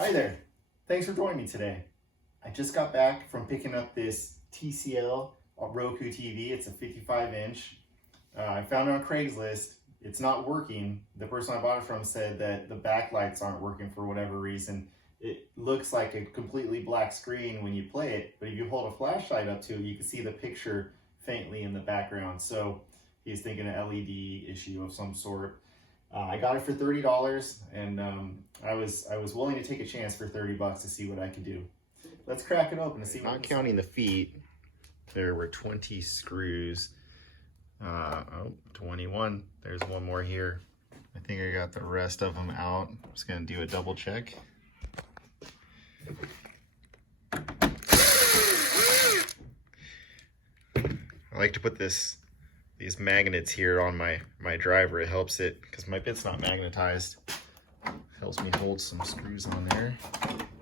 Hi there. Thanks for joining me today. I just got back from picking up this TCL Roku TV. It's a 55-inch. I found it on Craigslist. It's not working. The person I bought it from said that the backlights aren't working for whatever reason. It looks like a completely black screen when you play it, but if you hold a flashlight up to it, you can see the picture faintly in the background. So he's thinking an LED issue of some sort. I got it for $30, and I was willing to take a chance for $30 to see what I could do. Let's crack it open and see. Not counting the feet, there were 20 screws. 21. There's one more here. I think I got the rest of them out. I'm just gonna do a double check. I like to put these magnets here on my driver. It helps it, because my bit's not magnetized. Helps me hold some screws on there.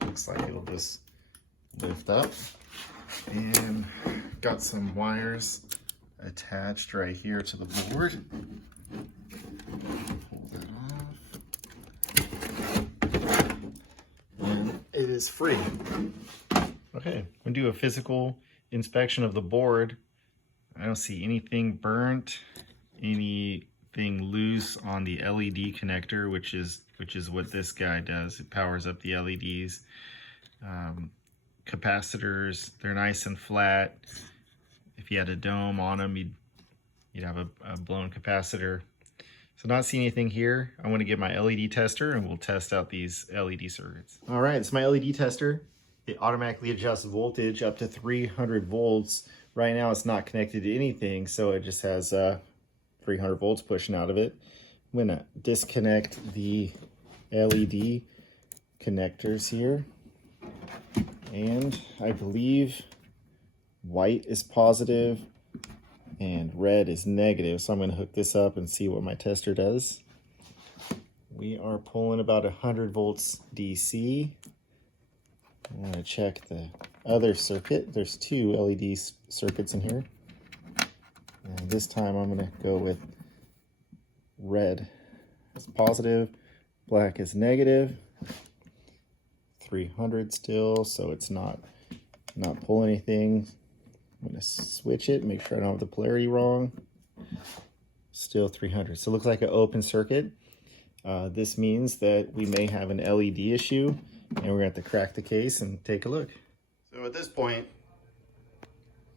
Looks like it'll just lift up. And got some wires attached right here to the board. Pull that off. And it is free. Okay, I'm gonna do a physical inspection of the board. I don't see anything burnt, anything loose on the LED connector, which is what this guy does. It powers up the LEDs. Capacitors, they're nice and flat. If you had a dome on them, you'd have a blown capacitor. So not seeing anything here. I want to get my LED tester and we'll test out these LED circuits. All right, it's my LED tester. It automatically adjusts voltage up to 300 volts. Right now it's not connected to anything, so it just has 300 volts pushing out of it. I'm gonna disconnect the LED connectors here. And I believe white is positive and red is negative. So I'm gonna hook this up and see what my tester does. We are pulling about 100 volts DC. I'm gonna check the other circuit. There's two LED circuits in here. And this time I'm gonna go with red is positive, black is negative. 300 still, so it's not pulling anything. I'm gonna switch it, make sure I don't have the polarity wrong. Still 300, so it looks like an open circuit. This means that we may have an LED issue, and we're gonna have to crack the case and take a look. So at this point,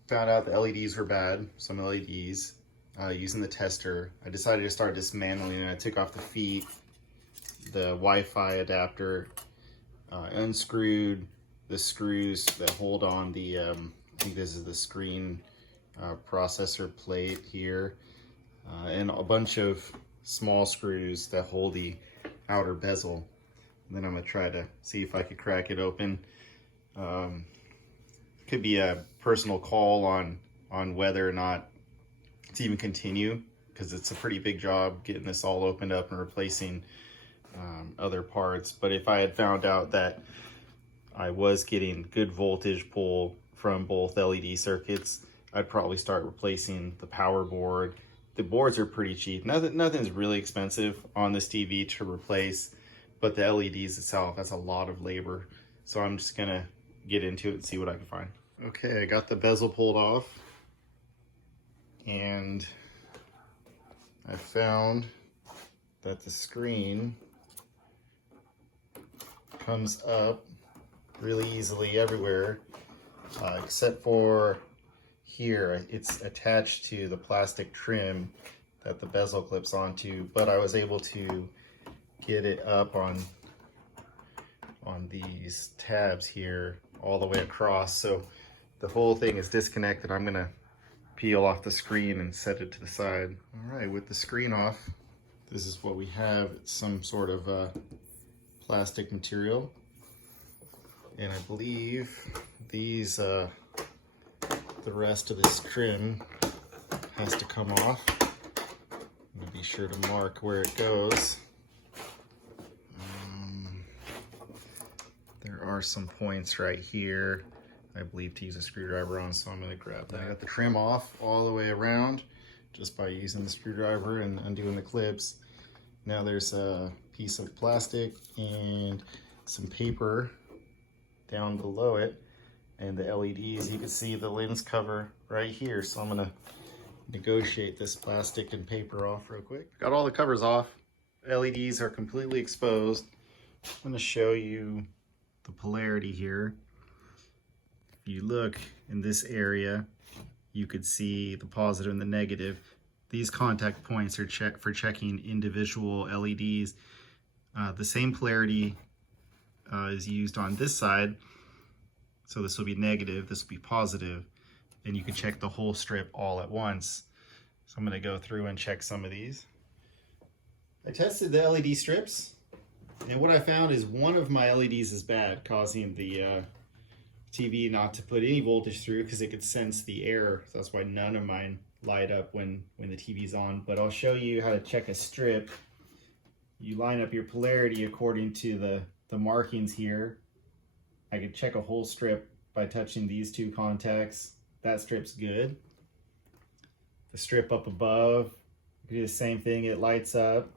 found out the LEDs were bad, some LEDs. Using the tester, I decided to start dismantling it. I took off the feet, the Wi-Fi adapter, unscrewed the screws that hold on the, I think this is the screen processor plate here, and a bunch of small screws that hold the outer bezel. And then I'm gonna try to see if I could crack it open. Could be a personal call on whether or not to even continue, because it's a pretty big job getting this all opened up and replacing other parts. But if I had found out that I was getting good voltage pull from both LED circuits, I'd probably start replacing the power board. The boards are pretty cheap. Nothing's really expensive on this TV to replace, but the LEDs itself, that's a lot of labor. So I'm just gonna get into it and see what I can find. Okay, I got the bezel pulled off, and I found that the screen comes up really easily everywhere, except for here. It's attached to the plastic trim that the bezel clips onto, but I was able to get it up on these tabs here all the way across. So the whole thing is disconnected. I'm gonna peel off the screen and set it to the side. All right, with the screen off, this is what we have. It's some sort of plastic material. And I believe these, the rest of this trim has to come off. I'm gonna be sure to mark where it goes. There are some points right here, I believe, to use a screwdriver on, so I'm gonna grab that. I got the trim off all the way around just by using the screwdriver and undoing the clips. Now there's a piece of plastic and some paper down below it, and the LEDs. You can see the lens cover right here. So I'm gonna negotiate this plastic and paper off real quick. Got all the covers off. LEDs are completely exposed. I'm gonna show you the polarity here. If you look in this area, you could see the positive and the negative. These contact points are for checking individual LEDs. The same polarity is used on this side. So this will be negative, this will be positive, and you can check the whole strip all at once. So I'm gonna go through and check some of these. I tested the LED strips, and what I found is one of my LEDs is bad, causing the TV not to put any voltage through because it could sense the error. So that's why none of mine light up when the TV's on. But I'll show you how to check a strip. You line up your polarity according to the markings here. I could check a whole strip by touching these two contacts. That strip's good. The strip up above, you can do the same thing, it lights up.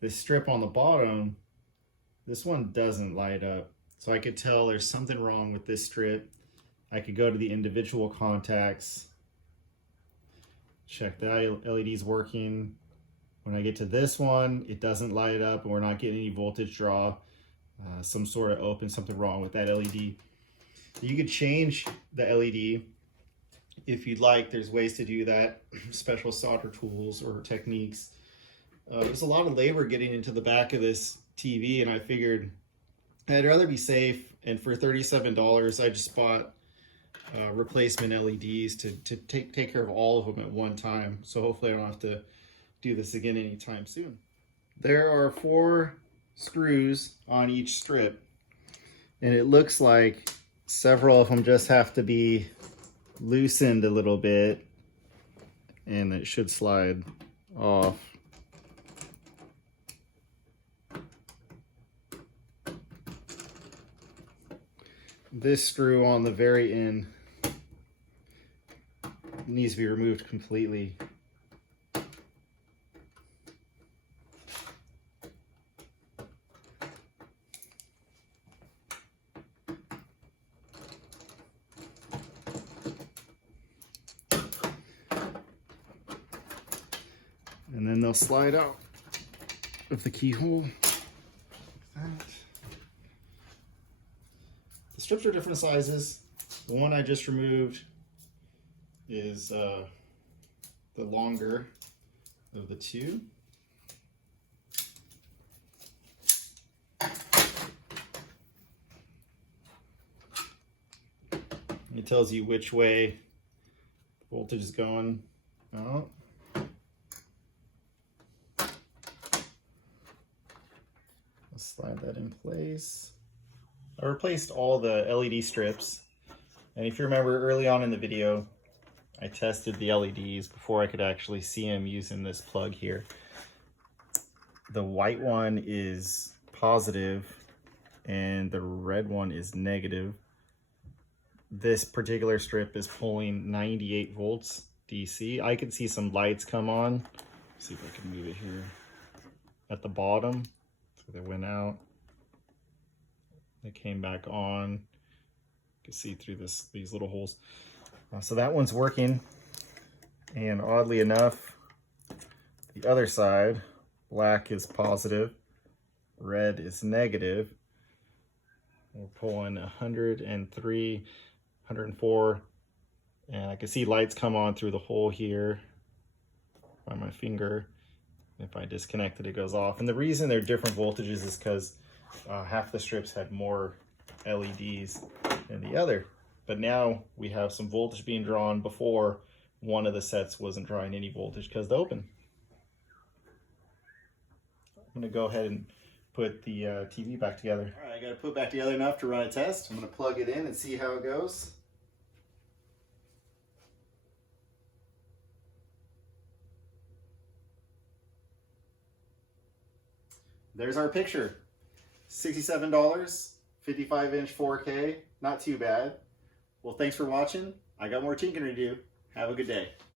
This strip on the bottom, this one doesn't light up. So I could tell there's something wrong with this strip. I could go to the individual contacts, check the LED's working. When I get to this one, it doesn't light up and we're not getting any voltage draw. Some sort of open, something wrong with that LED. You could change the LED if you'd like. There's ways to do that, special solder tools or techniques. There's a lot of labor getting into the back of this TV, and I figured I'd rather be safe. And for $37, I just bought replacement LEDs to take care of all of them at one time. So hopefully I don't have to do this again anytime soon. There are 4 screws on each strip, and it looks like several of them just have to be loosened a little bit, and it should slide off. This screw on the very end needs to be removed completely. And then they'll slide out of the keyhole like that. The strips are different sizes. The one I just removed is the longer of the two. It tells you which way voltage is going out. Slide that in place. I replaced all the LED strips, and if you remember early on in the video, I tested the LEDs before I could actually see them using this plug here. The white one is positive and the red one is negative. This particular strip is pulling 98 volts DC. I could see some lights come on. Let's see if I can move it here. At the bottom, so they went out. They came back on. You can see through these little holes. So that one's working. And oddly enough, the other side, black is positive, red is negative. We're pulling 103, 104, and I can see lights come on through the hole here by my finger. If I disconnect it, it goes off. And the reason they're different voltages is because half the strips had more LEDs than the other. But now we have some voltage being drawn before one of the sets wasn't drawing any voltage because they open. I'm gonna go ahead and put the TV back together. All right, I got it put back together enough to run a test. I'm gonna plug it in and see how it goes. There's our picture. $67, 55-inch 4K, not too bad. Well, thanks for watching. I got more tinkering to do. Have a good day.